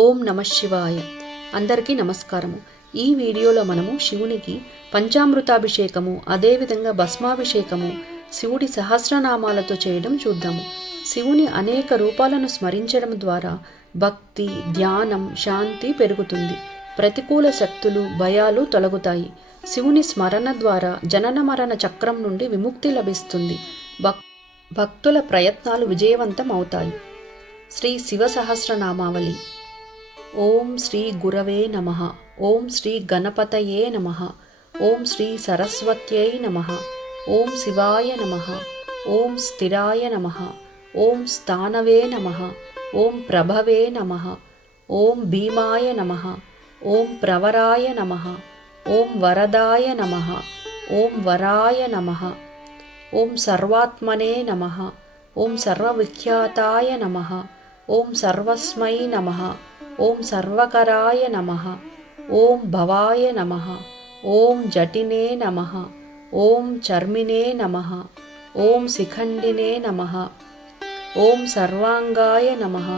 ఓం నమ శివాయ. అందరికీ నమస్కారము. ఈ వీడియోలో మనము శివునికి పంచామృతాభిషేకము, అదేవిధంగా భస్మాభిషేకము, శివుడి సహస్రనామాలతో చేయడం చూద్దాము. శివుని అనేక రూపాలను స్మరించడం ద్వారా భక్తి, ధ్యానం, శాంతి పెరుగుతుంది. ప్రతికూల శక్తులు, భయాలు తొలగుతాయి. శివుని స్మరణ ద్వారా జనన మరణ చక్రం నుండి విముక్తి లభిస్తుంది. భక్తుల ప్రయత్నాలు విజయవంతం అవుతాయి. శ్రీ శివ సహస్రనామావళి. ఓం శ్రీ గురవే నమః. ఓం శ్రీ గణపతయే నమః. ఓం శ్రీ సరస్వత్యై నమః. ఓం శివాయ నమః. ఓం స్థిరాయ నమః. ఓం స్థానవే నమః. ఓం ప్రభవే నమః. ఓం భీమాయ నమః. ఓం ప్రవరాయ నమః. ఓం వరదాయ నమః. ఓం వరాయ నమః. ఓం సర్వాత్మనే నమః. ఓం సర్వవిఖ్యాతాయ నమః. ఓం సర్వస్మై నమః. ఓం సర్వకరాయ నమః. ఓం భవాయ నమః. ఓం జటినే నమః. ఓం చర్మినే నమః. ఓం శిఖండినే నమః. ఓం సర్వాంగాయ నమః.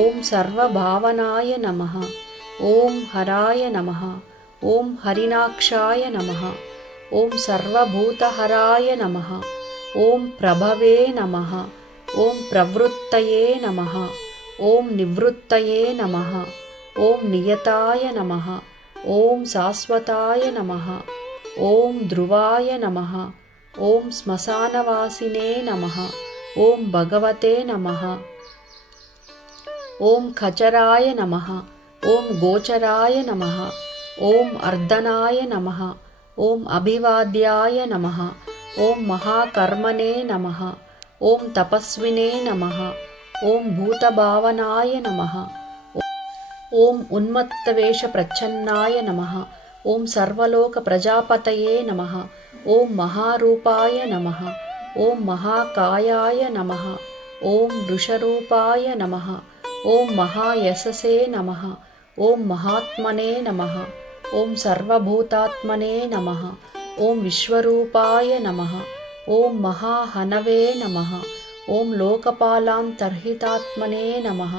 ఓం సర్వభావనాయ నమః. ఓం హరాయ నమః. ఓం హరినాక్షాయ నమః. ఓం సర్వభూతహరాయ నమః. ఓం ప్రభవే నమః. ఓం ప్రవృత్తయే నమః. ఓం నివృత్తయే నమః. ఓం నియతాయ నమః. ఓం శాశ్వతాయ నమః. ఓం ధ్రువాయ నమః. ఓం శ్మశానవాసినే నమః. ఓం భగవతే నమః. ఓం ఖచరాయ నమః. ఓం గోచరాయ నమః. ఓం అర్ధనాయ నమః. ఓం అభివాద్యాయ నమః. ఓం మహాకర్మణే నమః. ఓం తపస్వినే నమః. ఓం భూతభావనాయ నమః. ఓం ఉన్మత్తవేష ప్రచ్ఛన్నాయ నమః. ఓం సర్వలోక ప్రజాపతయే నమః. ఓం మహారూపాయ నమః. ఓం మహాకాయాయ నమః. ఓం వృషరూపాయ నమః. ఓం మహాయశసే నమః. ఓం మహాత్మనే నమః. ఓం సర్వభూతాత్మనే నమః. ఓం విశ్వరూపాయ నమః. ఓం మహాహనవే నమః. ఓం లోకపాలాంతర్హితాత్మనే నమః.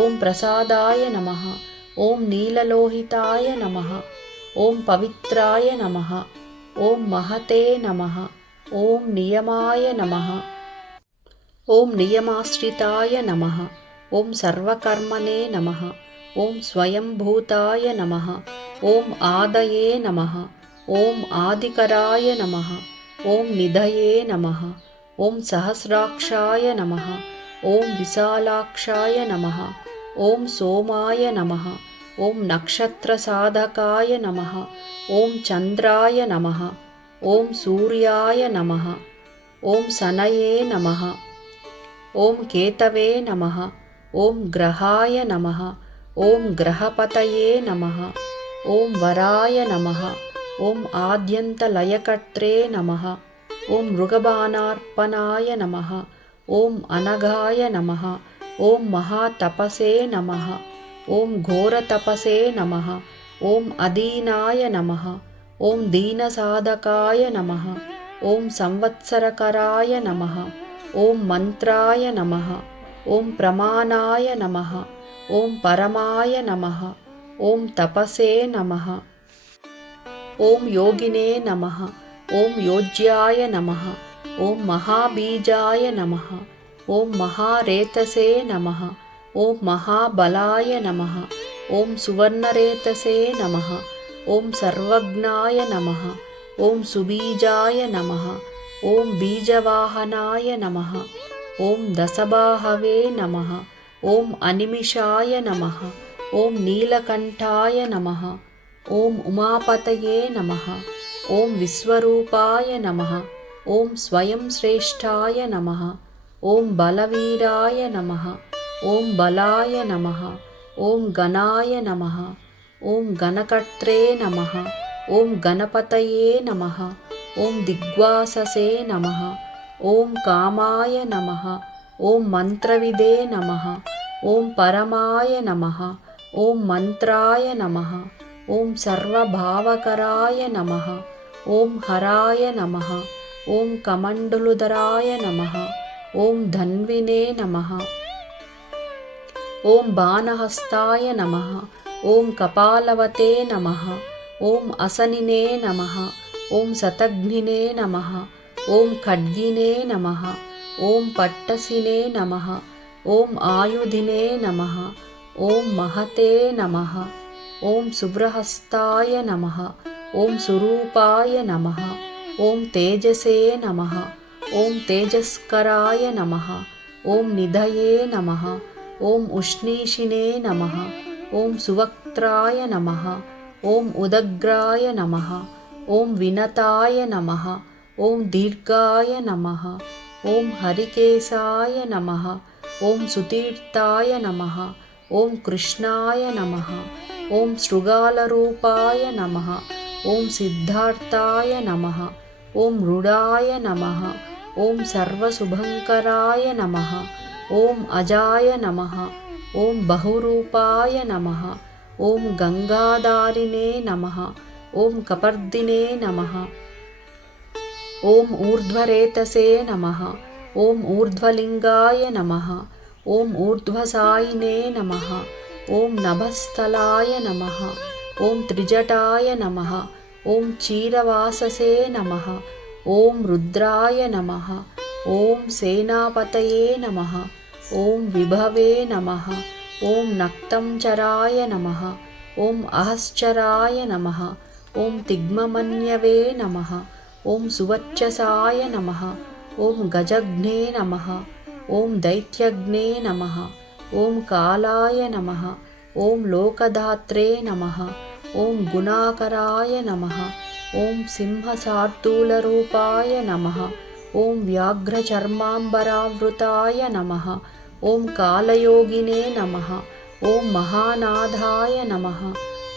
ఓం ప్రసాదాయ నమః. ఓం నీలలోహితాయ నమః. ఓం పవిత్రాయ నమః. ఓం మహతే నమః. ఓం నియమాయ నమః. ఓం నియమాశ్రితాయ నమః. ఓం సర్వకర్మణే నమః. ఓం స్వయంభూతాయ నమః. ఓం ఆదయే నమః. ఓం ఆదికరాయ నమః. ఓం నిధయే నమః. ఓం సహస్రాక్షాయ నమః. ఓం విశాలాక్షాయ నమః. ఓం సోమాయ నమః. ఓం నక్షత్రసాధకాయ నమః. ఓం చంద్రాయ నమః. ఓం సూర్యాయ నమః. ఓం శనయే నమః. ఓం కేతవే నమః. ఓం గ్రహాయ నమః. ఓం గ్రహపతయే నమః. ఓం వరాయ నమః. ఓం ఆద్యంతలయకర్త్రే నమః. ఓం మృగబాణార్పణాయ నమః. ఓం అనఘాయ నమః. ఓం మహాతపసే నమః. ఓం ఘోరతపసే నమః. ఓం అదీనాయ నమః. ఓం దీనసాధకాయ నమః. ఓం సంవత్సరకరాయ నమః. ఓం మంత్రాయ నమః. ఓం ప్రమాణాయ నమః. ఓం పరమాయ నమః. ఓం తపసే నమః. ఓం యోగినే నమః. ఓం యోజ్యాయ నమః. ఓం మహాబీజాయ నమః. ఓం మహారేతసే నమః. ఓం మహాబలాయ నమః. ఓం సువర్ణరేతసే నమః. ఓం సర్వజ్ఞాయ నమః. ఓం సుబీజాయ నమః. ఓం బీజవాహనాయ నమః. ఓం దశబాహవే నమః. ఓం అనిమిషాయ నమః. ఓం నీలకంఠాయ నమః. ఓం ఉమాపతయే నమః. ఓం విశ్వరూపాయ నమః. ఓం స్వయం శ్రేష్ఠాయ నమః. ఓం బలవీరాయ నమః. ఓం బలాయ నమః. ఓం గణాయ నమః. ఓం గణకర్త్రే నమః. ఓం గణపతయే నమః. ఓం దిగ్వాససే నమః. ఓం కామాయ నమః. ఓం మంత్రవిదే నమః. ఓం పరమాయ నమః. ఓం మంత్రాయ నమః. ఓం సర్వభావకరాయ నమః. ఓం హరాయ నమః. ఓం కమండలుధరాయ నమః. ఓం ధన్వినే నమః. ॐ बाणहस्ताय नमः। ॐ कपालवते नमः। ॐ असनिने नमः। ॐ शतघ्निने नमः। ॐ खड्गिने नमः। ॐ पट्टसिने नमः। ॐ आयुधिने नमः। ॐ महते नमः। ॐ शुभ्रहस्ताय नमः। ॐ सुरूपाय नमः। ॐ तेजसे नमः। ॐ तेजस्कराय नमः। ॐ निधये नमः। ॐ उष्णीषिणे नमः। ॐ सुवक्त्राय नमः। ॐ उदग्राय नमः। ॐ विनताय नमः। ॐ दीर्घाय नमः। ॐ हरिकेशाय नमः। ॐ सुतीर्थाय नमः। ॐ कृष्णाय नमः। ॐ शृगालरूपाय नमः। ॐ सिद्धार्थाय नमः। ॐ मृडाय नमः। ॐ सर्वशुभङ्कराय नमः। ॐ अजाय नमः। ॐ बहुरूपाय नमः। ॐ गङ्गाधारिणे नमः। ॐ कपर्दिने नमः। ॐ ऊर्ध्वरेतसे नमः। ॐ ऊर्ध्वलिङ्गाय नमः। ॐ ऊर्ध्वसायिने नमः। ॐ नभस्थलाय नमः। ॐ त्रिजटाय नमः। ॐ क्षीरवाससे नमः। ॐ रुद्राय नमः। ॐ सेनापतये नमः। ॐ विभवे नमः। ॐ नक्तञ्चराय नमः। ॐ अहश्चराय नमः। ॐ तिग्ममन्यवे नमः। ॐ सुवच्छसाय नमः। ॐ गजघ्ने नमः। ॐ दैत्यघ्ने नमः। ॐ कालाय नमः। ॐ लोकधात्रे नमः। ॐ गुणाकराय नमः। ॐ सिंहशार्दूलरूपाय नमः। ॐ व्याघ्रचर्माम्बरावृताय नमः। ॐ कालयोगिने नमः। ॐ महानाथाय नमः।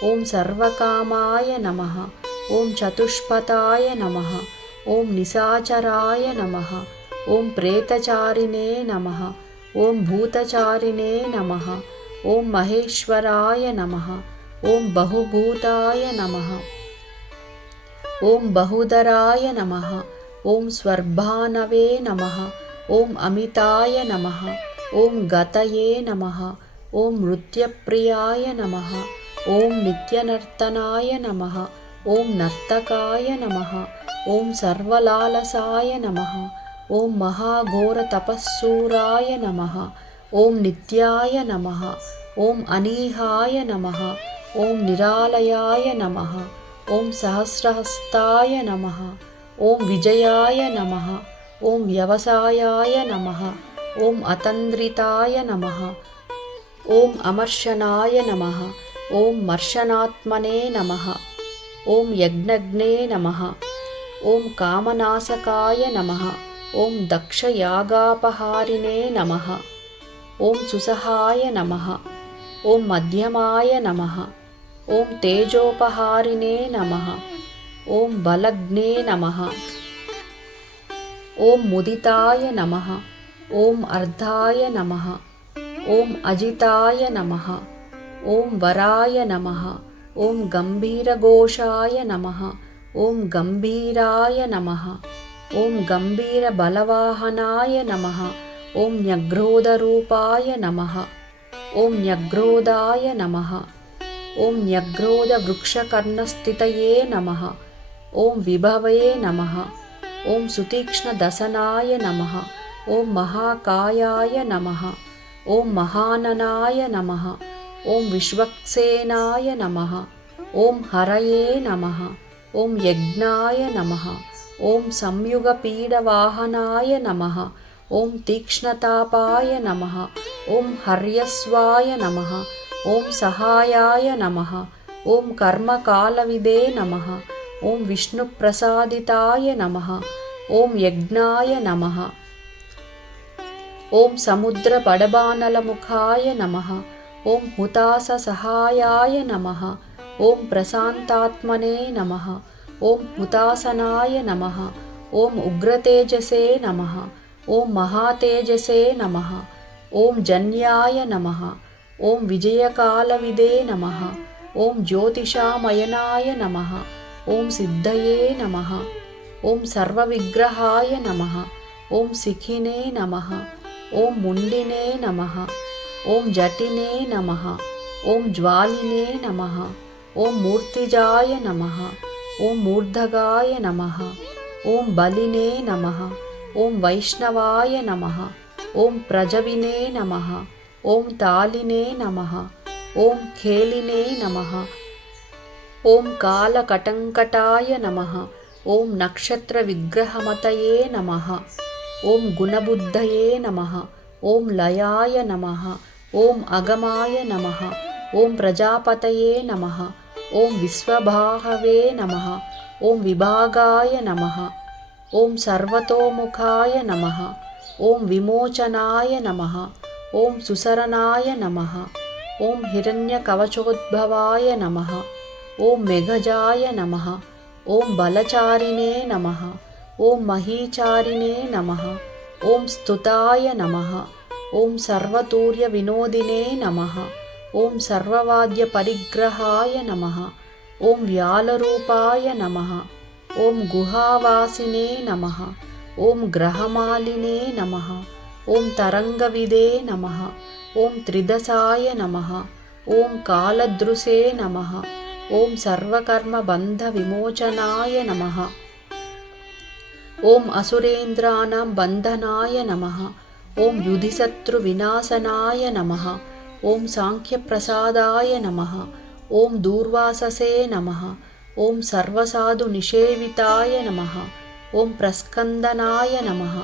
ॐ सर्वकामाय नमः। ॐ चतुष्पथाय नमः। ॐ निशाचराय नमः। ॐ प्रेतचारिणे नमः। ॐ भूतचारिणे नमः। ॐ महेश्वराय नमः। ॐ बहुभूताय नमः। ॐ बहुधराय नमः। ॐ स्वर्भानवे नमः। ॐ अमिताय नमः। ॐ गतये नमः। ॐ नृत्यप्रियाय नमः। ॐ नित्यनर्तनाय नमः। ॐ नर्तकाय नमः। ॐ सर्वलालसाय नमः। ॐ महाघोरतपःशूराय नमः। ॐ नित्याय नमः। ॐ अनीहाय नमः। ॐ निरालयाय नमः। ॐ सहस्रहस्ताय नमः। ॐ विजयाय नमः। ॐ व्यवसायाय नमः। ॐ अतन्द्रिताय नमः। ॐ अमर्शनाय नमः। ॐ मर्शनात्मने नमः। ॐ यज्ञघ्ने नमः। ॐ कामनाशकाय नमः। ॐ दक्षयागापहारिणे नमः। ॐ सुसहाय नमः। ॐ मध्यमाय नमः। ॐ तेजोपहारिणे नमः। ॐ बलघ्ने नमः। ॐ मुदिताय नमः। ॐ अर्धाय नमः। ॐ अजिताय नमः। ॐ वराय नमः। ॐ गम्भीरघोषाय नमः। ॐ गम्भीराय नमः। ॐ गम्भीरबलवाहनाय नमः। ॐ न्यग्रोधरूपाय नमः। ॐ न्यग्रोधाय नमः। ॐ न्यग्रोधवृक्षकर्णस्थितये नमः। ॐ विभवे नमः। ॐ सुतीक्ष्णदशनाय नमः। ॐ महाकायाय नमः। ॐ महाननाय नमः। ॐ विश्वक्सेनाय नमः। ॐ हरये नमः। ॐ यज्ञाय नमः। ॐ संयुगपीडवाहनाय नमः। ॐ तीक्ष्णतापाय नमः। ॐ हर्यस्वाय नमः। ॐ सहायाय नमः। ॐ कर्मकालविदे नमः। ॐ विष्णुप्रसादिताय नमः। ॐ यज्ञाय नमः। ॐ समुद्रपडबानलमुखाय नमः। ॐ हुताससहायाय नमः। ॐ प्रशान्तात्मने नमः। ॐ हुतासनाय नमः। ॐ उग्रतेजसे नमः। ॐ महातेजसे नमः। ॐ जन्याय नमः। ॐ विजयकालविदे नमः। ॐ ज्योतिषामयनाय नमः। ॐ सिद्धये नमः। ॐ सर्वविग्रहाय नमः। ॐ शिखिने नमः। ॐ मुण्डिने नमः। ॐ जटिने नमः। ॐ ज्वालिने नमः। ॐ मूर्तिजाय नमः। ॐ मूर्धगाय नमः। ॐ बलिने नमः। ॐ वैष्णवाय नमः। ॐ प्रजविने नमः। ॐ तालिने नमः। ॐ खेलिने नमः। ॐ कालकटङ्कटाय नमः। ॐ नक्षत्रविग्रहमतये नमः। ॐ गुणबुद्धये नमः। ॐ लयाय नमः। ॐ अगमाय नमः। ॐ प्रजापतये नमः। ॐ विश्वभाहवे नमः। ॐ विभागाय नमः। ॐ सर्वतोमुखाय नमः। ॐ विमोचनाय नमः। ॐ सुसरणाय नमः। ॐ हिरण्यकवचोद्भवाय नमः। ॐ मेघजाय नमः। ॐ बलचारिणे नमः। ॐ महीचारिणे नमः। ॐ स्तुताय नमः। ॐ सर्वतूर्यविनोदिने नमः। ॐ सर्ववाद्यपरिग्रहाय नमः। ॐ व्यालरूपाय नमः। ॐ गुहावासिने नमः। ॐ ग्रहमालिने नमः। ॐ तरङ्गविदे नमः। ॐ त्रिदशाय नमः। ॐ कालदृशे नमः। ॐ सर्वकर्मबन्धविमोचनाय नमः। ॐ असुरेन्द्राणां बन्धनाय नमः। ॐ युधिशत्रुविनाशनाय नमः। ॐ साङ्ख्यप्रसादाय नमः। ॐ दूर्वाससे नमः। ॐ सर्वसाधुनिषेविताय नमः। ॐ प्रस्कन्दनाय नमः।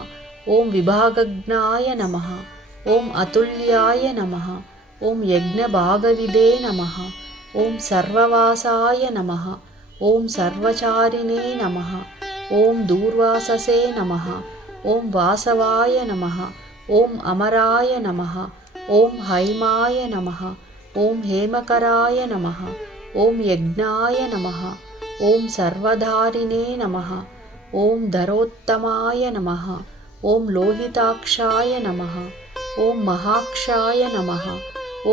ॐ विभागज्ञाय नमः। ॐ अतुल्याय नमः। ॐ यज्ञभागविदे नमः। ॐ सर्ववासाय नमः। ॐ सर्वचारिणे नमः। ॐ दूर्वाससे नमः। ॐ वासवाय नमः। ॐ अमराय नमः। ॐ हैमाय नमः। ॐ हेमकराय नमः। ॐ यज्ञाय नमः। ॐ सर्वधारिणे नमः। ॐ धरोत्तमाय नमः। ॐ लोहिताक्षाय नमः। ॐ महाक्षाय नमः।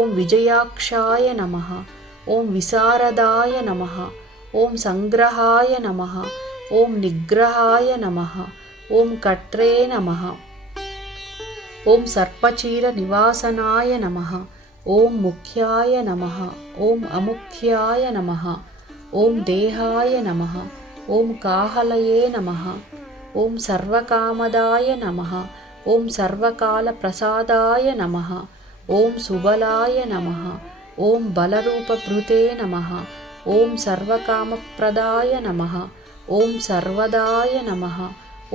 ॐ विजयाक्षाय नमः। ॐ विशारदाय नमः। ॐ सङ्ग्रहाय नमः। ॐ निग्रहाय नमः। ॐ कट्रे नमः। ॐ सर्पचीरनिवासनाय नमः। ॐ मुख्याय नमः। ॐ अमुख्याय नमः। ॐ देहाय नमः। ॐ काहलये नमः। ॐ सर्वकामदाय नमः। ॐ सर्वकालप्रसादाय नमः। ॐ सुबलाय नमः। ॐ बलरूपभृते नमः। ॐ सर्वकामप्रदाय नमः। ॐ सर्वदाय नमः।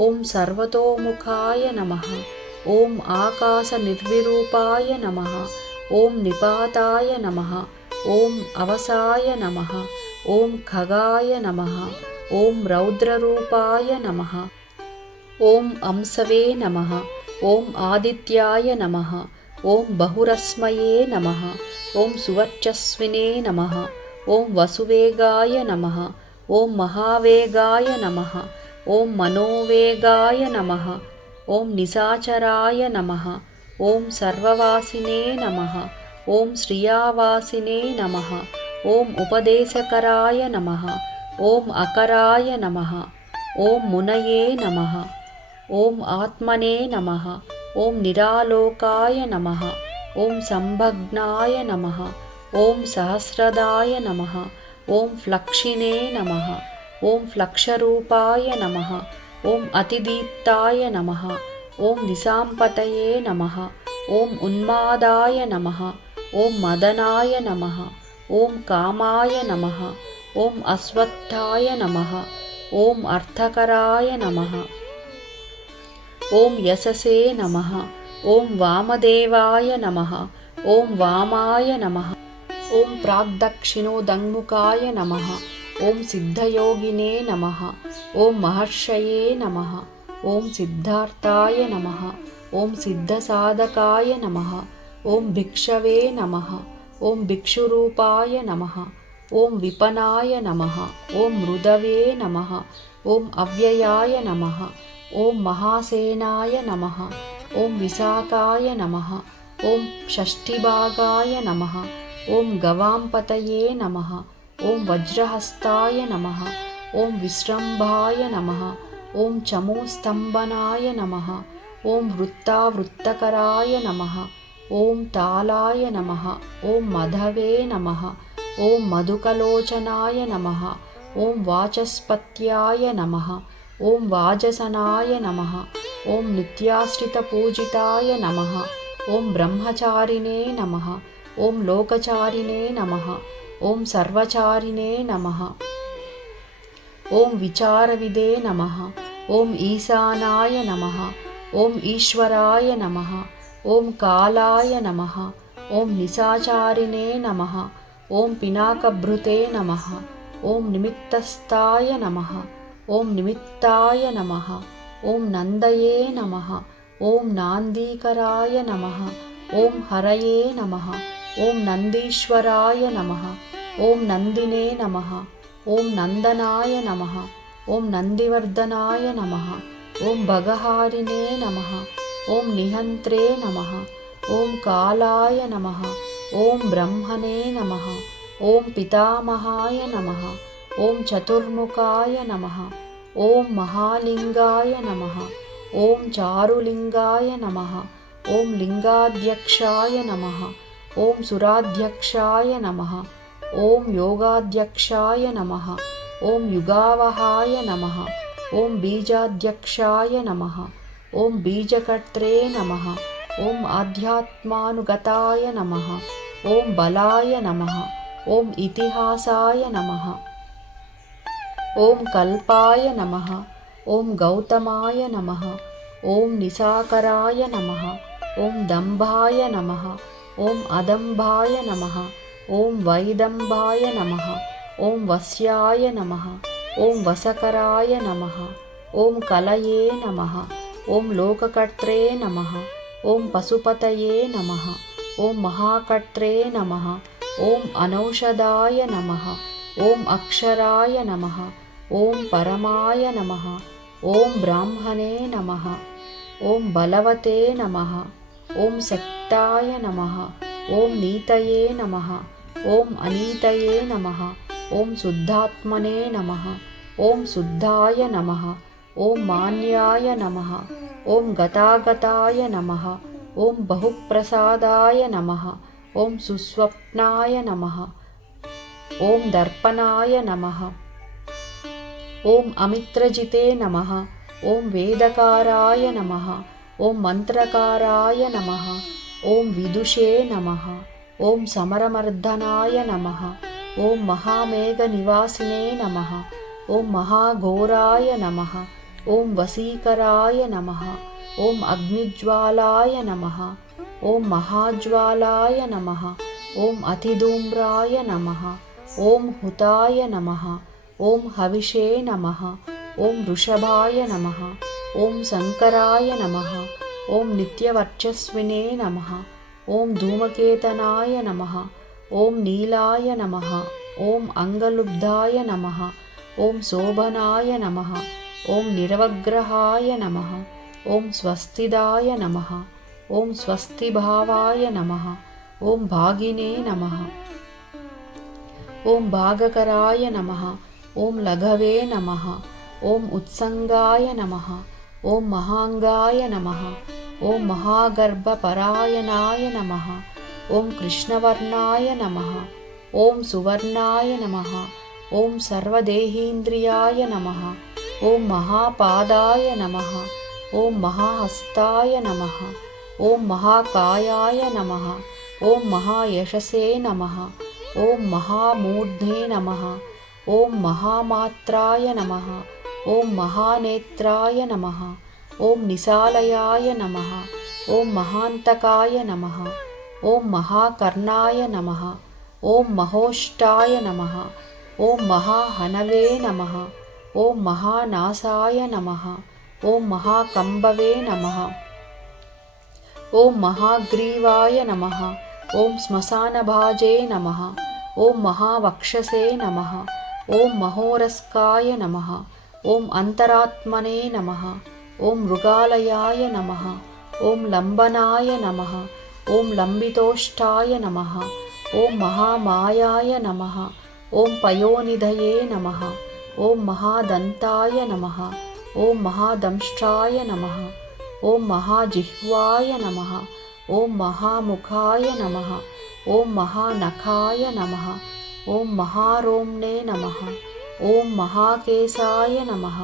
ॐ सर्वतोमुखाय नमः। ॐ आकाशनिर्विरूपाय नमः। ॐ निपाताय नमः। ॐ अवसाय नमः। ॐ खगाय नमः। ॐ रौद्ररूपाय नमः। ॐ अंसवे नमः। ॐ आदित्याय नमः। ॐ बहुरश्मये नमः। ॐ सुवर्चस्विने नमः। ॐ वसुवेगाय नमः। ॐ महावेगाय नमः। ॐ मनोवेगाय नमः। ॐ निशाचराय नमः। ॐ सर्ववासिने नमः। ॐ श्रियावासिने नमः। ॐ उपदेशकराय नमः। ॐ अकराय नमः। ॐ मुनये नमः। ॐ आत्मने नमः। ॐ निरालोकाय नमः। ॐ सम्भग्नाय नमः। ॐ सहस्रदाय नमः। ॐ फ्लक्षिने नमः। ॐ फ्लक्षरूपाय नमः। ॐ अतिदीप्ताय नमः। ॐ दिशाम्पतये नमः। ॐ उन्मादाय नमः। ॐ मदनाय नमः। ॐ कामाय नमः। ॐ अश्वत्थाय नमः। ॐ अर्थकराय नमः। ॐ यशसे नमः। ॐ वामदेवाय नमः। ॐ वामाय नमः। ॐ प्राग्दक्षिणोदङ्मुखाय नमः। ॐ सिद्धयोगिने नमः। ॐ महर्षये नमः। ॐ सिद्धार्थाय नमः। ॐ सिद्धसाधकाय नमः। ॐ भिक्षवे नमः। ॐ भिक्षुरूपाय नमः। ॐ विपनाय नमः। ॐ मृदवे नमः। ॐ अव्ययाय नमः। ॐ महासेनाय नमः। ॐ विशाखाय नमः। ॐ षष्ठिभागाय नमः। ॐ गवाम्पतये नमः। ॐ वज्रहस्ताय नमः। ॐ विश्रम्भाय नमः। ॐ चमूस्तम्भनाय नमः। ॐ वृत्तावृत्तकराय नमः। ॐ तालाय नमः। ॐ मधवे नमः। ॐ मधुकलोचनाय नमः। ॐ वाचस्पत्याय नमः। ॐ वाजसनाय नमः। ॐ नित्याश्रितपूजिताय नमः। ॐ ब्रह्मचारिणे नमः। ॐ लोकचारिणे नमः। ॐ सर्वचारिणे नमः। ॐ विचारविदे नमः। ॐ ईशानाय नमः। ॐ ईश्वराय नमः। ॐ कालाय नमः। ॐ निशाचारिणे नमः। ॐ पिनाकभृते नमः। ॐ निमित्तस्थाय नमः। ॐ निमित्ताय नमः। ॐ नन्दये नमः। ॐ नान्दीकराय नमः। ॐ हरये नमः। ॐ नन्दीश्वराय नमः। ॐ नन्दिने नमः। ॐ नन्दनाय नमः। ॐ नन्दिवर्धनाय नमः। ॐ भगहारिणे नमः। ॐ निहन्त्रे नमः। ॐ कालाय नमः। ॐ ब्रह्मणे नमः। ॐ पितामहाय नमः। ॐ चतुर्मुखाय नमः। ॐ महालिङ्गाय नमः। ॐ चारुलिङ्गाय नमः। ॐ लिङ्गाध्यक्षाय नमः। ॐ सुराध्यक्षाय नमः। ॐ योगाध्यक्षाय नमः। ॐ युगावहाय नमः। ॐ बीजाध्यक्षाय नमः। ॐ बीजकर्त्रे नमः। ॐ आध्यात्मानुगताय नमः। ॐ बलाय नमः। ॐ इतिहासाय नमः। ॐ कल्पाय नमः। ॐ गौतमाय नमः। ॐ निसाकराय नमः। ॐ दम्भाय नमः। ॐ अदम्भाय नमः। ॐ वैदम्भाय नमः। ॐ वस्याय नमः। ॐ वसकराय नमः। ॐ कलये नमः। ॐ लोककर्त्रे नमः। ॐ पशुपतये नमः। ॐ महाकर्त्रे नमः। ॐ अनौषधाय नमः। ॐ अक्षराय नमः। ॐ परमाय नमः। ॐ ब्राह्मणे नमः। ॐ बलवते नमः। ॐ शक्ताय नमः। ॐ नीतये नमः। ॐ अनीतये नमः। ॐ शुद्धात्मने नमः। ॐ शुद्धाय नमः। ॐ मान्याय नमः। ॐ गतागताय नमः। ॐ बहुप्रसादाय नमः। ॐ सुस्वप्नाय नमः। ॐ दर्पणाय नमः। ॐ अमित्रजिते नमः। ॐ वेदकाराय नमः। ॐ मन्त्रकाराय नमः। ॐ विदुषे नमः। ॐ समरमर्दनाय नमः। ॐ महामेघनिवासिने नमः। ॐ महाघोराय नमः। ॐ वसीकराय नमः। ॐ अग्निज्वालाय नमः। ॐ महाज्वालाय नमः। ॐ अतिधूम्राय नमः। ॐ हुताय नमः। ॐ हविषे नमः। ॐ वृषभाय नमः। ॐ शङ्कराय नमः। ॐ नित्यवर्चस्विने नमः। ॐ धूमकेतनाय नमः। ॐ नीलाय नमः। ॐ अङ्गलुब्धाय नमः। ॐ शोभनाय नमः। ॐ निरवग्रहाय नमः। ॐ स्वस्तिदाय नमः। ॐ स्वस्तिभावाय नमः। ॐ भागिने नमः। ॐ भागकराय नमः। ॐ लघवे नमः। ॐ उत्सङ्गाय नमः। ॐ महाङ्गाय नमः। ॐ महागर्भपरायणाय नमः। ॐ कृष्णवर्णाय नमः। ॐ सुवर्णाय नमः। ॐ सर्वदेहीन्द्रियाय नमः। ॐ महापादाय नमः। ॐ महाहस्ताय नमः। ॐ महाकायाय नमः। ॐ महायशसे नमः। ॐ महामूर्ध्ने नमः। ॐ महामात्राय नमः। ॐ महानेत्राय नमः। ॐ निशालयाय नमः। ॐ महान्तकाय नमः। ॐ महाकर्णाय नमः। ॐ महोष्टाय नमः। ॐ महाहनवे नमः। ॐ महानासाय नमः। ॐ महाकम्बवे नमः। ॐ महाग्रीवाय नमः। ॐ श्मशानभाजे नमः। ॐ महावक्षसे नमः। ॐ महोरस्काय नमः। ॐ अन्तरात्मने नमः। ॐ मृगालयाय नमः। ॐ लम्बनाय नमः। ॐ लम्बितोष्ठाय नमः। ॐ महामायाय नमः। ॐ पयोनिधये नमः। ॐ महादन्ताय नमः। ॐ महादंष्ट्राय नमः। ॐ महाजिह्वाय नमः। ॐ महामुखाय नमः। ॐ महानखाय नमः। ॐ महारोम्णे नमः। ॐ महाकेशाय नमः।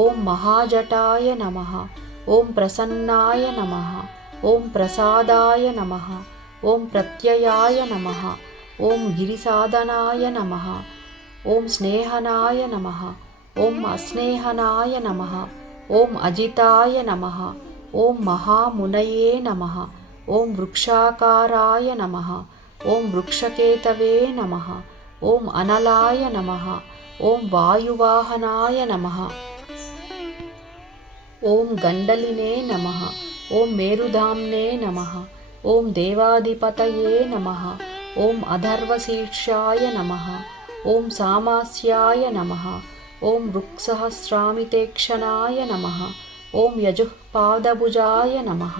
ॐ महाजटाय नमः। ॐ प्रसन्नाय नमः। ॐ प्रसादाय नमः। ॐ प्रत्ययाय नमः। ॐ गिरिसाधनाय नमः। ॐ स्नेहनाय नमः। ॐ अस्नेहनाय नमः। ॐ अजिताय नमः। ॐ महामुनये नमः। ॐ वृक्षाकाराय नमः। ॐ वृक्षकेतवे नमः। ॐ अनलाय नमः। ॐ वायुवाहनाय नमः। ॐ गण्डलिने नमः। ॐ मेरुधाम्ने नमः। ॐ देवाधिपतये नमः। ॐ अथर्वशीर्षाय नमः। ॐ सामास्याय नमः। ॐ ऋक्सहस्रामितेक्षणाय नमः। ॐ यजुःपादभुजाय नमः।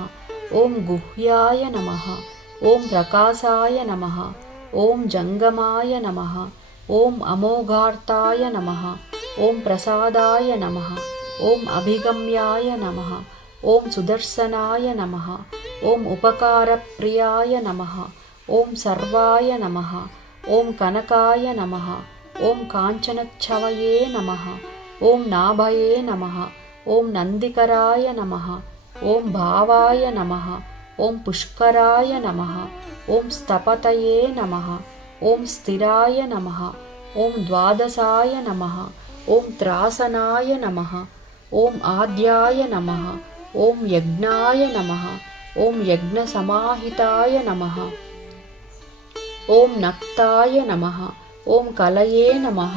ॐ गुह्याय नमः। ॐ प्रकाशाय नमः। ॐ जङ्गमाय नमः। ॐ अमोघार्ताय नमः। ॐ प्रसादाय नमः। ॐ अभिगम्याय नमः। ॐ सुदर्शनाय नमः। ॐ उपकारप्रियाय नमः। ॐ सर्वाय नमः। ॐ कनकाय नमः। ॐ काञ्चनच्छवये नमः। ॐ नाभये नमः। ॐ नन्दिकराय नमः। ॐ भावाय नमः। ॐ पुष्कराय नमः। ॐ स्तपतये नमः। ॐ स्थिराय नमः। ॐ द्वादशाय नमः। ॐ त्रासनाय नमः। ॐ आद्याय नमः। ॐ यज्ञाय नमः। ॐ यज्ञसमाहिताय नमः। ॐ नक्ताय नमः। ॐ कलये नमः।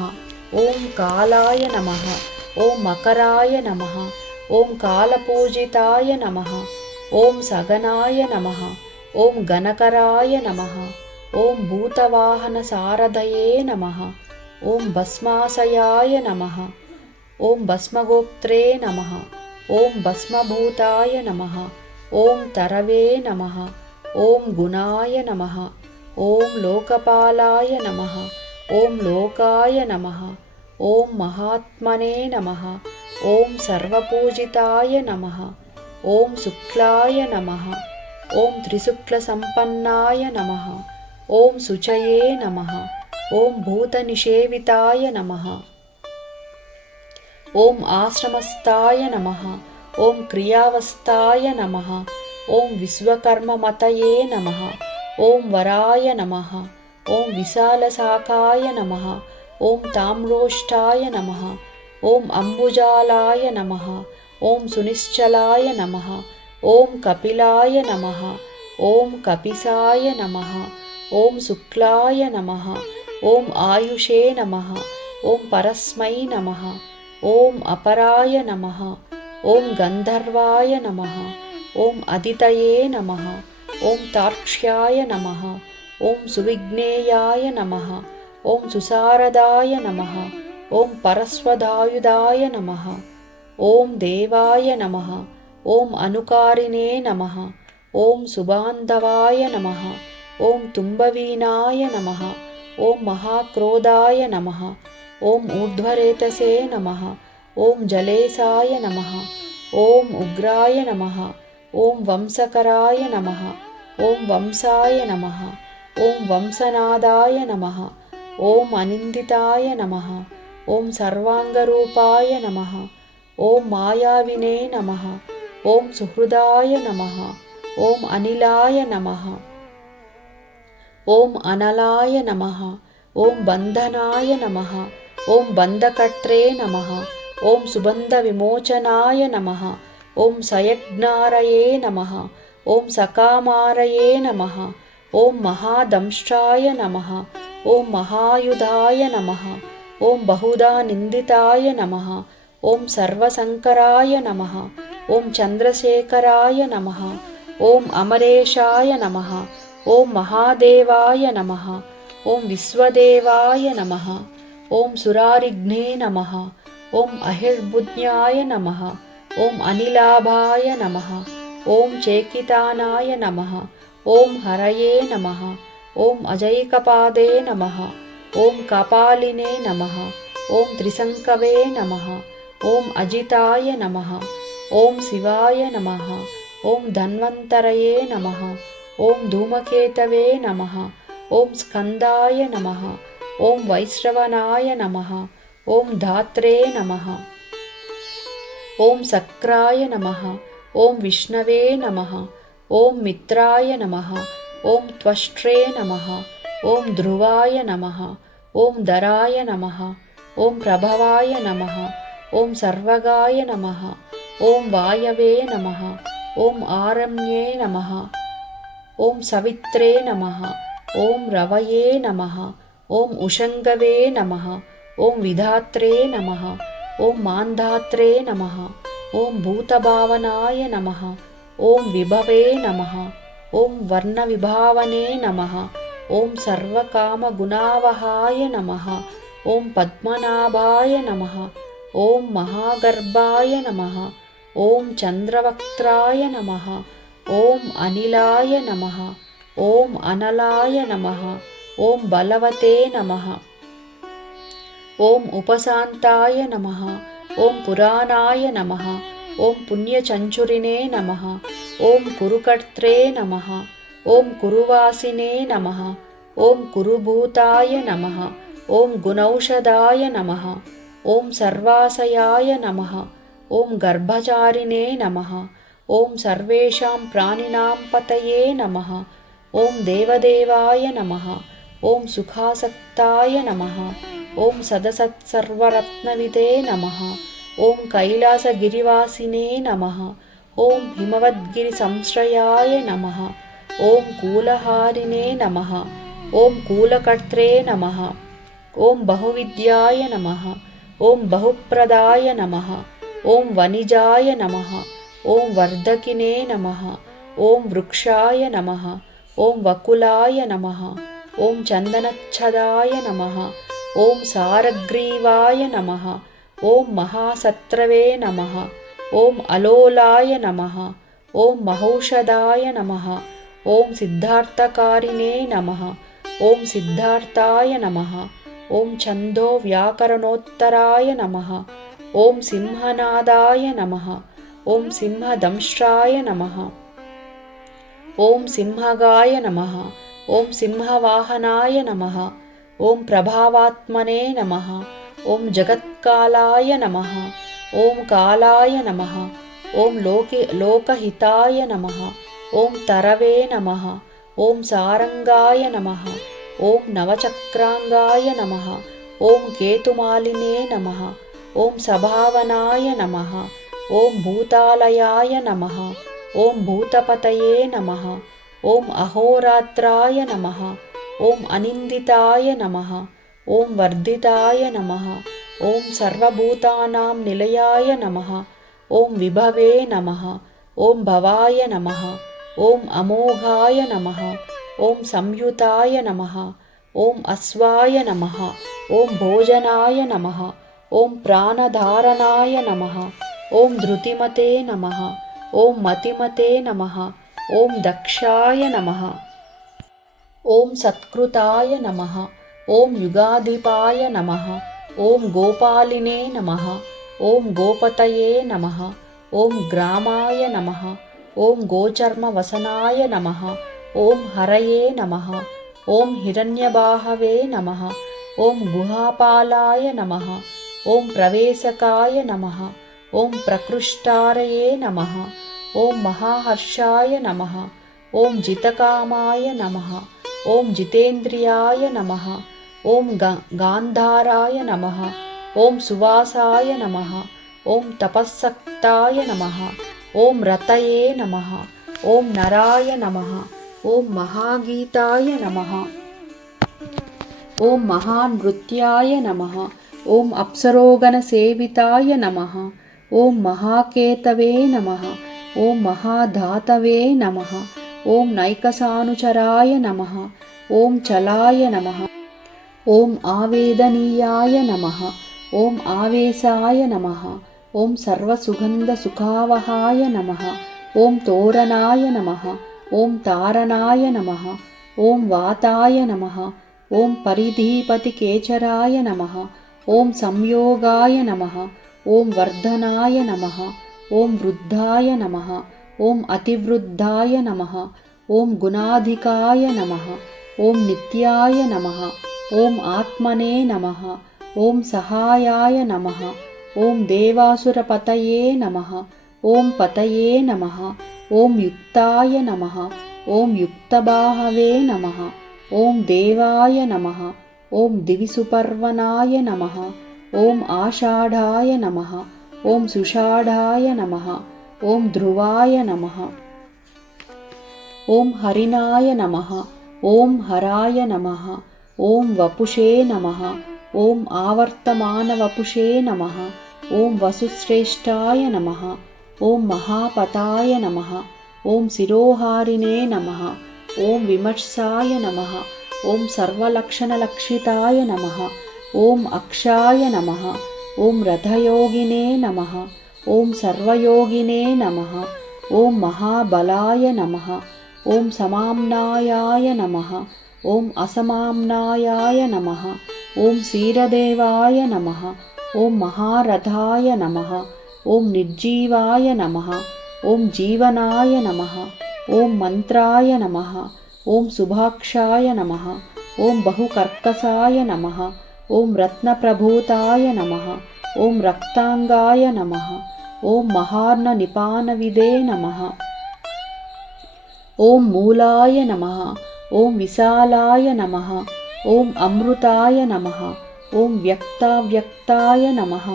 ॐ कालाय नमः। ॐ मकराय नमः। ॐ कालपूजिताय नमः। ॐ सगनाय नमः। ॐ गणकराय नमः। ॐ भूतवाहनसारथये नमः। ॐ भस्माशयाय नमः। ॐ भस्मगोप्त्रे नमः। ॐ भस्मभूताय नमः। ॐ तरवे नमः। ॐ गुणाय नमः। ॐ लोकपालाय नमः। ॐ लोकाय नमः। ॐ महात्मने नमः। ॐ सर्वपूजिताय नमः। ॐ शुक्लाय नमः। ॐ त्रिशुक्लसम्पन्नाय नमः। ॐ शुचये नमः। ॐ भूतनिषेविताय नमः। ॐ आश्रमस्थाय नमः। ॐ क्रियावस्थाय नमः। ॐ विश्वकर्ममतये नमः। ॐ वराय नमः। ॐ विशालशाखाय नमः। ॐ ताम्रोष्ठाय नमः। ॐ अम्बुजालाय नमः। ॐ सुनिश्चलाय नमः। ॐ कपिलाय नमः। ॐ कपिसाय नमः। ॐ शुक्लाय नमः। ॐ आयुषे नमः। ॐ परस्मै नमः। ॐ अपराय नमः। ॐ गन्धर्वाय नमः। ॐ अदितये नमः। ॐ तार्क्ष्याय नमः। ॐ सुविघ्नेयाय नमः। ॐ सुसारदाय नमः। ॐ परस्वधायुधाय नमः। ॐ देवाय नमः। ॐ अनुकारिणे नमः। ॐ सुबान्धवाय नमः। ॐ तुम्बवीनाय नमः। ॐ महाक्रोधाय नमः। ॐ ऊर्ध्वरेतसे नमः। ॐ जलेशाय नमः। ॐ उग्राय नमः। ॐ वंशकराय नमः। ॐ वंशाय नमः। ॐ वंशनादाय नमः। ॐ अनिन्दिताय नमः। ॐ सर्वाङ्गरूपाय नमः। ॐ मायाविने नमः। ॐ सुहृदाय नमः। ॐ अनिलाय नमः। ॐ अनलाय नमः। ॐ बन्धनाय नमः। ॐ बन्धकर्त्रे नमः। ॐ सुबन्धविमोचनाय नमः। ॐ सयज्ञारये नमः। ॐ सकामारये नमः। ॐ महादंष्ट्राय नमः। ॐ महायुधाय नमः। ॐ बहुधा निन्दिताय नमः। ॐ सर्वशङ्कराय नमः। ॐ चन्द्रशेखराय नमः। ॐ अमरेशाय नमः। ॐ महादेवाय नमः। ॐ विश्वदेवाय नमः। ॐ सुरारिघ्ने नमः। ॐ अहिर्बुज्ञाय नमः। ॐ अनिलाभाय नमः। ॐ चेकितानाय नमः। ॐ हरये नमः। ॐ अजैकपादे नमः। ॐ कपालिने नमः। ॐ त्रिशङ्कवे नमः। ॐ अजिताय नमः। ॐ शिवाय नमः। ॐ धन्वन्तरये नमः। ॐ धूमकेतवे नमः। ॐ स्कन्दाय नमः। ॐ वैश्रवणाय नमः। ॐ धात्रे नमः। ॐ सक्राय नमः। ॐ विष्णवे नमः। ॐ मित्राय नमः। ॐ त्वष्ट्रे नमः। ॐ ध्रुवाय नमः। ॐ धराय नमः। ॐ प्रभवाय नमः। ॐ सर्वगाय नमः। ॐ वायवे नमः। ॐ आरम्ये नमः। ॐ सवित्रे नमः। ॐ रवये नमः। ॐ उषङ्गवे नमः। ॐ विधात्रे नमः। ॐ मान्धात्रे नमः। ॐ भूतभावनाय नमः। ॐ विभवे नमः। ॐ वर्णविभावने नमः। ॐ सर्वकामगुणावहाय नमः। ॐ पद्मनाभाय नमः। ॐ महागर्भाय नमः। ॐ चन्द्रवक्त्राय नमः। ॐ अनिलाय नमः। ॐ अनलाय नमः। ॐ बलवते नमः। ॐ उपशान्ताय नमः। ॐ पुराणाय नमः। ॐ पुण्यचञ्चुरिणे नमः। ॐ कुरुकर्त्रे नमः। ॐ कुरुवासिने नमः। ॐ कुरुभूताय नमः। ॐ गुणौषधाय नमः। ॐ सर्वाशयाय नमः। ॐ गर्भचारिणे नमः। ॐ सर्वेषां प्राणिनां पतये नमः। ॐ देवदेवाय नमः। ॐ सुखासक्ताय नमः। ॐ सदसत्सर्वरत्नविदे नमः। ॐ कैलासगिरिवासिने नमः। ॐ हिमवद्गिरिसंश्रयाय नमः। ॐ कूलहारिणे नमः। ॐ कूलकर्त्रे नमः। ॐ बहुविद्याय नमः। ॐ बहुप्रदाय नमः। ॐ वनिजाय नमः। ॐ वर्धकिने नमः। ॐ वृक्षाय नमः। ॐ वकुलाय नमः। ॐ चन्दनच्छदाय नमः। ॐ सारग्रीवाय नमः। ॐ महासत्रवे नमः। ॐ अलोलाय नमः। ॐ महौषधाय नमः। ॐ सिद्धार्थकारिणे नमः। ॐ सिद्धार्थाय नमः। ॐ छन्दो व्याकरणोत्तराय नमः। ॐ सिंहनादाय नमः। ॐ सिंहदंष्ट्राय नमः। ॐ सिंहगाय नमः। ॐ सिंहवाहनाय नमः। ॐ प्रभावात्मने नमः। ॐ जगत्कालाय नमः। ॐ कालाय नमः। ॐ लोकहिताय नमः। ॐ तरवे नमः। ॐ सारङ्गाय नमः। ॐ नवचक्राङ्गाय नमः। ॐ केतुमालिने नमः। ॐ सभावनाय नमः। ॐ भूतालयाय नमः। ॐ भूतपतये नमः। ॐ अहोरात्राय नमः। ॐ अनिन्दिताय नमः। ॐ वर्धिताय नमः। ॐ सर्वभूतानां निलयाय नमः। ॐ विभवे नमः। ॐ भवाय नमः। ॐ अमोघाय नमः। ॐ संयुताय नमः। ॐ अश्वाय नमः। ॐ भोजनाय नमः। ॐ प्राणधारणाय नमः। ॐ धृतिमते नमः। ॐ मतिमते नमः। ॐ दक्षाय नमः। ॐ सत्कृताय नमः। ॐ युगाधिपाय नमः। ॐ गोपालिने नमः। ॐ गोपतये नमः। ॐ ग्रामाय नमः। ॐ गोचर्मवसनाय नमः। ॐ हरये नमः। ॐ हिरण्यबाहवे नमः। ॐ गुहापालाय नमः। ॐ प्रवेशकाय नमः। ॐ प्रकृष्टारये नमः। ॐ महाहर्षाय नमः। ॐ जितकामाय नमः। ॐ जितेन्द्रियाय नमः। ॐ गान्धाराय नमः। ॐ सुवासाय नमः। ॐ तपःसक्ताय नमः। ॐ रतये नमः। ॐ नराय नमः। ॐ महागीताय नमः। ॐ महानृत्याय नमः। ॐ अप्सरोगणसेविताय नमः। ॐ महाकेतवे नमः। ॐ महाधातवे नमः। ॐ नैकसानुचराय नमः। ॐ चलाय नमः। ॐ आवेदनीयाय नमः। ॐ आवेशाय नमः। ॐ सर्वसुगन्धसुखावहाय नमः। ॐ तोरणाय नमः। ॐ तारणाय नमः। ॐ वाताय नमः। ॐ परिधीपतिकेचराय नमः। ॐ संयोगाय नमः। ॐ वर्धनाय नमः। ॐ वृद्धाय नमः। ॐ अतिवृद्धाय नमः। ॐ गुणाधिकाय नमः। ॐ नित्याय नमः। ॐ आत्मने नमः। ॐ सहायाय नमः। ॐ देवासुरपतये नमः। ॐ पतये नमः। ॐ युक्ताय नमः। ॐ युक्तबाहवे नमः। ॐ देवाय नमः। ॐ दिविसुपर्वणाय नमः। ॐ आषाढाय नमः। ॐ सुषाढाय नमः। ॐ ध्रुवाय नमः। ॐ हरिणाय नमः। ॐ हराय नमः। ॐ वपुषे नमः। ॐ आवर्तमानवपुषे नमः। ॐ वसुश्रेष्ठाय नमः। ॐ महापताय नमः। ॐ शिरोहारिणे नमः। ॐ विमर्शाय नमः। ॐ सर्वलक्षणलक्षिताय नमः। ॐ अक्षाय नमः। ॐ रथयोगिने नमः। ॐ सर्वयोगिने नमः। ॐ महाबलाय नमः। ॐ समाम्नायाय नमः। ॐ असमाम्नायाय नमः। ॐ क्षीरदेवाय नमः। ॐ महारथाय नमः। ॐ निर्जीवाय नमः। ॐ जीवनाय नमः। ॐ मन्त्राय नमः। ॐ शुभाक्षाय नमः। ॐ बहुकर्कसाय नमः। ॐ रत्नप्रभूताय नमः। ॐ रक्ताङ्गाय नमः। ॐ महार्णनिपानविदे नमः। ॐ मूलाय नमः। ॐ विशालाय नमः। ॐ अमृताय नमः। ॐ व्यक्ताव्यक्ताय नमः।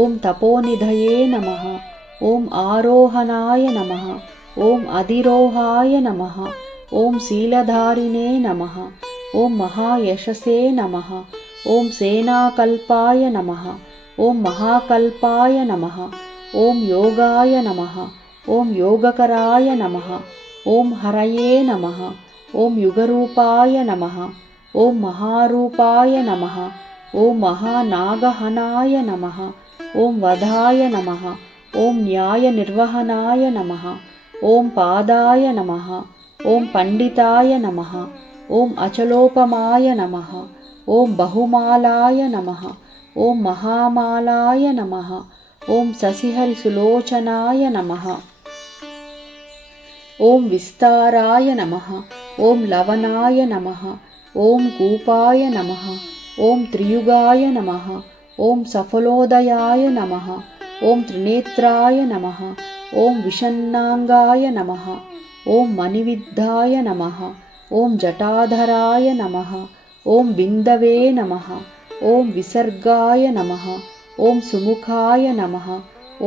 ॐ तपोनिधये नमः। ॐ आरोहणाय नमः। ॐ अधिरोहाय नमः। ॐ शीलधारिणे नमः। ॐ महायशसे नमः। ॐ सेनाकल्पाय नमः। ॐ महाकल्पाय नमः। ॐ योगाय नमः। ॐ योगकराय नमः। ॐ हरये नमः। ॐ युगरूपाय नमः। ॐ महारूपाय नमः। ॐ महानागहनाय नमः। ॐ वधाय नमः। ॐ न्यायनिर्वहणाय नमः। ॐ पादाय नमः। ॐ पण्डिताय नमः। ॐ अचलोपमाय नमः। ॐ बहुमालाय नमः। ॐ महामालाय नमः। ॐ शशिहरिसुलोचनाय नमः। ॐ विस्ताराय नमः। ॐ लवणाय नमः। ॐ कूपाय नमः। ॐ त्रियुगाय नमः। ॐ सफलोदयाय नमः। ॐ त्रिनेत्राय नमः। ॐ विषण्णाङ्गाय नमः। ॐ मणिविद्धाय नमः। ॐ जटाधराय नमः। ॐ बिन्दवे नमः। ॐ विसर्गाय नमः। ॐ सुमुखाय नमः।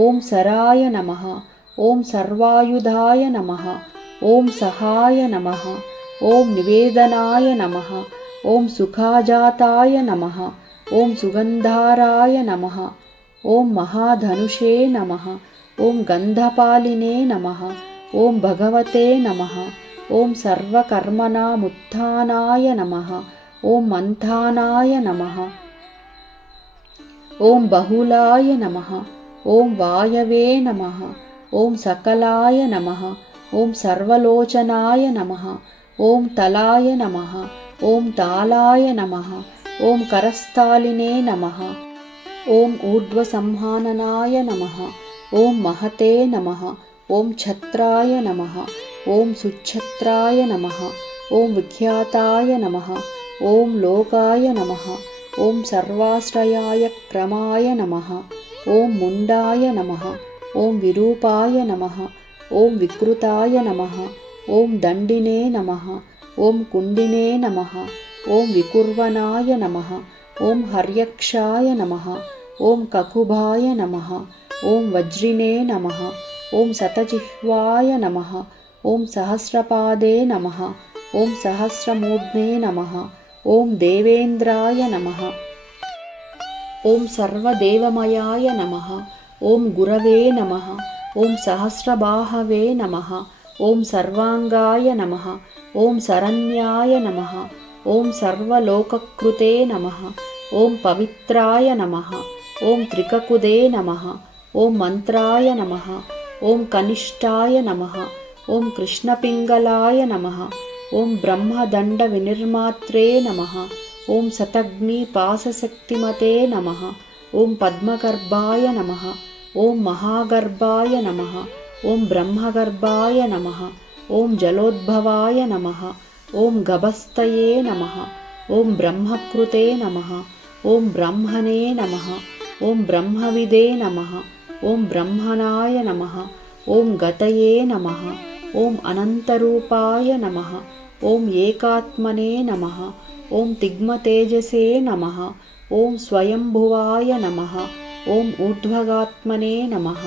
ॐ सराय नमः। ॐ सर्वायुधाय नमः। ॐ सहाय नमः। ॐ निवेदनाय नमः। ॐ सुखाजाताय नमः। ॐ सुगन्धाराय नमः। ॐ महाधनुषे नमः। ॐ गन्धपालिने नमः। ॐ भगवते नमः। ॐ सर्वकर्मणामुत्थानाय नमः। ॐ मन्थानाय नमः। ॐ बहुलाय नमः। ॐ वायवे नमः। ॐ सकलाय नमः। ॐ सर्वलोचनाय नमः। ॐ तलाय नमः। ॐ तालाय नमः। ॐ करस्थालिने नमः। ॐ ऊर्ध्वसंहाननाय नमः। ॐ महते नमः। ॐ छत्राय नमः। ॐ सुच्छत्राय नमः। ॐ विख्याताय नमः। ॐ लोकाय नमः। ॐ सर्वाश्रयाय क्रमाय नमः। ॐ मुण्डाय नमः। ॐ विरूपाय नमः। ॐ विकृताय नमः। ॐ दण्डिने नमः। ॐ कुण्डिने नमः। ॐ विकुर्वणाय नमः। ॐ हर्यक्षाय नमः। ॐ ककुभाय नमः। ॐ वज्रिणे नमः। ॐ शतजिह्वाय नमः। ॐ सहस्रपादे नमः। ॐ सहस्रमूर्ध्ने नमः। ॐ देवेन्द्राय नमः। ॐ सर्वदेवमयाय नमः। ॐ गुरवे नमः। ॐ सहस्रबाहवे नमः। ॐ सर्वाङ्गाय नमः। ॐ शरण्याय नमः। ॐ सर्वलोककृते नमः। ॐ पवित्राय नमः। ॐ त्रिककुदे नमः। ॐ मन्त्राय नमः। ॐ कनिष्ठाय नमः। ॐ कृष्णपिङ्गलाय नमः। ॐ ब्रह्मदण्डविनिर्मात्रे नमः। ॐ शतग्निपाशशक्तिमते नमः। ॐ पद्मगर्भाय नमः। ॐ महागर्भाय नमः। ॐ ब्रह्मगर्भाय नमः। ॐ जलोद्भवाय नमः। ॐ गभस्तये नमः। ॐ ब्रह्मकृते नमः। ॐ ब्रह्मणे नमः। ॐ ब्रह्मविदे नमः। ॐ ब्रह्मणाय नमः। ॐ गतये नमः। ॐ अनन्तरूपाय नमः। ॐ एकात्मने नमः। ॐ तिग्मतेजसे नमः। ॐ स्वयंभुवाय नमः। ॐ ऊर्ध्वगात्मने नमः।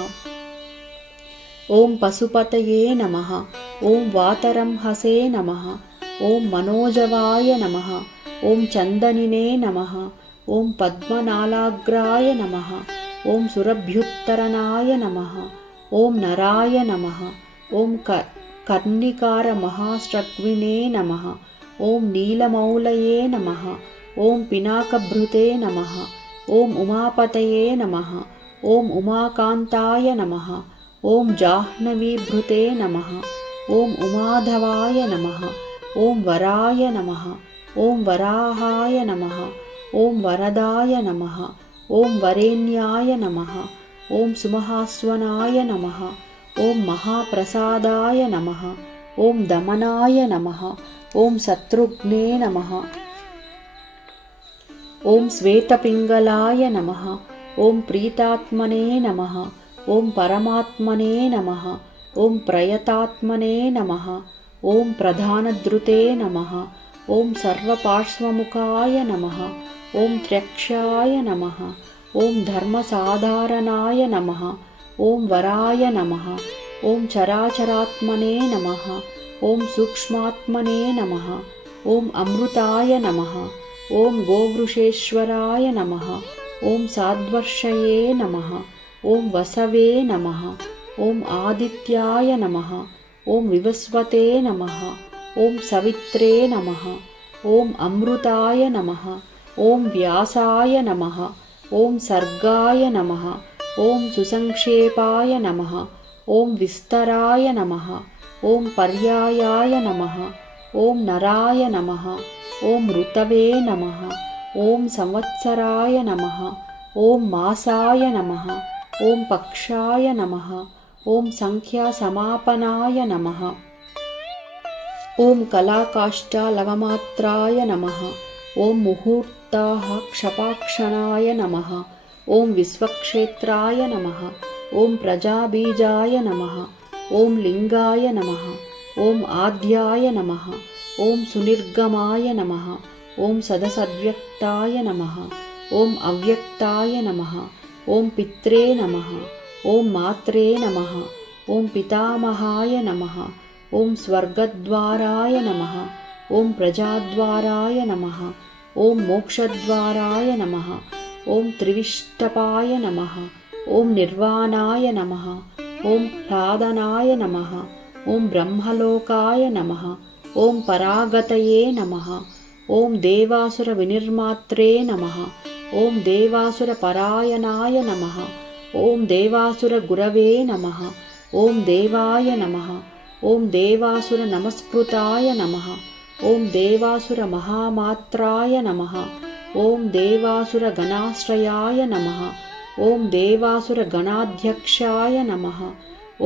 ॐ पशुपतये नमः। ॐ वातरंहसे नमः। ॐ मनोजवाय नमः। ॐ चन्दनिने नमः। ॐ पद्मनालाग्राय नमः। ॐ सुरभ्युत्तरनाय नमः। ॐ नराय नमः। ॐ कर्णिकारमहास्रग्विणे नमः। ॐ नीलमौलये नमः। ॐ पिनाकभृते नमः। ॐ उमापतये नमः। ॐ उमाकान्ताय नमः। ॐ जाह्नवीभृते नमः। ॐ उमाधवाय नमः। ॐ वराय नमः। ॐ वराहाय नमः। ॐ वरदाय नमः। ॐ वरेण्याय नमः। ॐ सुमहास्वनाय नमः। ॐ महाप्रसादाय नमः। ॐ दमनाय नमः। ॐ शत्रुघ्ने नमः। ॐ श्वेतपिङ्गलाय नमः। ॐ प्रीतात्मने नमः। ॐ परमात्मने नमः। ॐ प्रयतात्मने नमः। ॐ प्रधानद्रुते नमः। ॐ सर्वपार्श्वमुखाय नमः। ॐ त्र्यक्षाय नमः। ॐ धर्मसाधारणाय नमः। ॐ वराय नमः। ॐ चराचरात्मने नमः। ॐ सूक्ष्मात्मने नमः। ॐ अमृताय नमः। ॐ गोवृषेश्वराय नमः। ॐ साद्वर्षये नमः। ॐ वसवे नमः। ॐ आदित्याय नमः। ॐ विवस्वते नमः। ॐ सवित्रे नमः। ॐ अमृताय नमः। ॐ व्यासाय नमः। ॐ सर्गाय नमः। ॐ सुसंक्षेपाय नमः। ॐ विस्तराय नमः। ॐ पर्यायाय नमः। ॐ नराय नमः। ॐ ऋतवे नमः। ॐ संवत्सराय नमः। ॐ मासाय नमः। ॐ पक्षाय नमः। ॐ संख्यासमापनाय नमः। ॐ कलाकाष्ठालवमात्राय नमः। ॐ मुहूर्ताः क्षपाक्षणाय नमः। ॐ विश्वक्षेत्राय नमः। ॐ प्रजाबीजाय नमः। ॐ लिङ्गाय नमः। ॐ आद्याय नमः। ॐ सुनिर्गमाय नमः। ॐ सदसद्व्यक्ताय नमः। ॐ अव्यक्ताय नमः। ॐ पित्रे नमः। ॐ मात्रे नमः। ॐ पितामहाय नमः। ॐ स्वर्गद्वाराय नमः। ॐ प्रजाद्वाराय नमः। ॐ मोक्षद्वाराय नमः। ॐ त्रिविष्टपाय नमः। ॐ निर्वाणाय नमः। ॐ ह्लादनाय नमः। ॐ ब्रह्मलोकाय नमः। ॐ परागतये नमः। ॐ देवासुरविनिर्मात्रे नमः। ॐ देवासुरपरायणाय नमः। ॐ देवासुरगुरवे नमः। ॐ देवाय नमः। ॐ देवासुरनमस्कृताय नमः। ॐ देवासुरमहामात्राय नमः। ॐ देवासुरगणाश्रयाय नमः। ॐ देवासुरगणाध्यक्षाय नमः।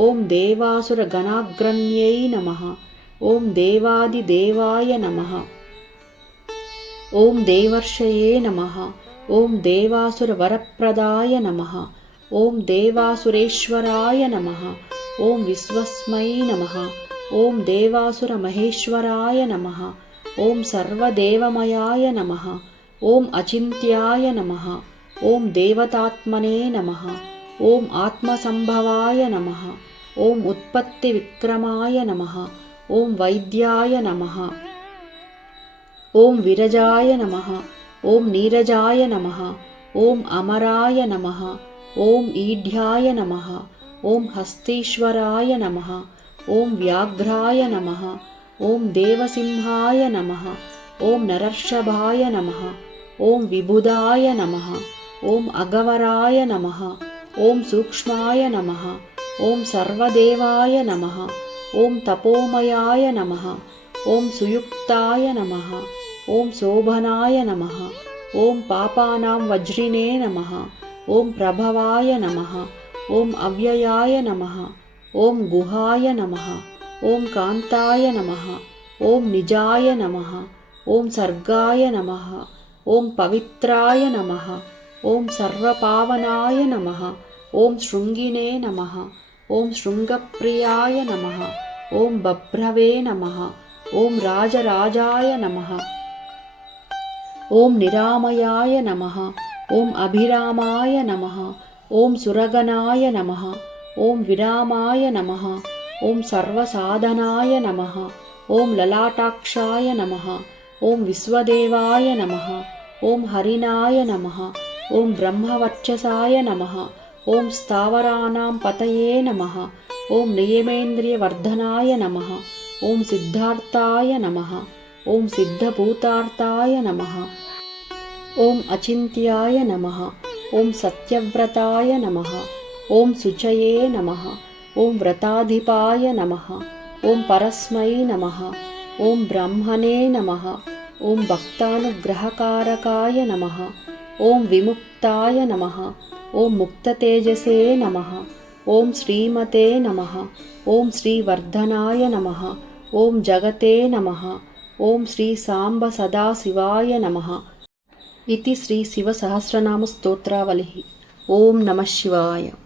ॐ देवासुरगणाग्रण्यै नमः। ॐ देवादिदेवाय नमः। ॐ देवर्षये नमः। ॐ देवासुरवरप्रदाय नमः। ॐ देवासुरेश्वराय नमः। ॐ विश्वस्मै नमः। ॐ देवासुरमहेश्वराय नमः। ॐ सर्वदेवमयाय नमः। ॐ अचिन्त्याय नमः। ॐ देवतात्मने नमः। ॐ आत्मसम्भवाय नमः। ॐ उत्पत्तिविक्रमाय नमः। ॐ वैद्याय नमः। ॐ विरजाय नमः। ॐ नीरजाय नमः। ॐ अमराय नमः। ॐ ईढ्याय नमः। ॐ हस्तीश्वराय नमः। ॐ व्याघ्राय नमः। ॐ देवसिंहाय नमः। ॐ नरर्षभाय नमः। ॐ विबुधाय नमः। ॐ अगवराय नमः। ॐ सूक्ष्माय नमः। ॐ सर्वदेवाय नमः। ॐ तपोमयाय नमः। ॐ सुयुक्ताय नमः। ॐ शोभनाय नमः। ॐ पापानां वज्रिणे नमः। ॐ प्रभवाय नमः। ॐ अव्ययाय नमः। ఓం గుహాయ నమః. ఓం కాంతాయ నమః. ఓం నిజాయ నమః. ఓం సర్గాయ నమః. ఓం పవిత్రాయ నమః. ఓం సర్వపావనాయ నమః. ఓం శృంగినే నమః. ఓం శృంగప్రియాయ నమః. ఓం బభ్రవే నమః. ఓం రాజరాజాయ నమః. ఓం నిరామయాయ నమః. ఓం అభిరామాయ నమః. ఓం సురగణాయ నమః. ఓం విరామాయ నమః. ఓం సర్వసాధనాయ నమః. ఓం లలాటాక్షాయ నమః. ఓం విశ్వదేవాయ నమః. ఓం హరిణాయ నమః. ఓం బ్రహ్మవర్చసాయ నమః. ఓం స్థావరాణాం పతయే నమః. ఓం నియమేంద్రియవర్ధనాయ నమః. ఓం సిద్ధార్థాయ నమః. ఓం సిద్ధభూతార్థాయ నమః. ఓం అచింత్యాయ నమః. ఓం సత్యవ్రతాయ నమః. ఓం శుచయే నమః. ఓం వ్రతాధిపాయ నమః. ఓం పరస్మై నమః. ఓం బ్రహ్మణే నమః. ఓం భక్తానుగ్రహకారకాయ నమః. ఓం విముక్తాయ నమః. ఓం ముక్తతేజసే నమః. ఓం శ్రీమతే నమః. ఓం శ్రీవర్ధనాయ నమః. ఓం జగతే నమః. ఓం శ్రీ సాంబ సదాశివాయ నమః. इति श्री शिव सहस्रनाम स्तोत्रावलिः। ओम नमः शिवाय।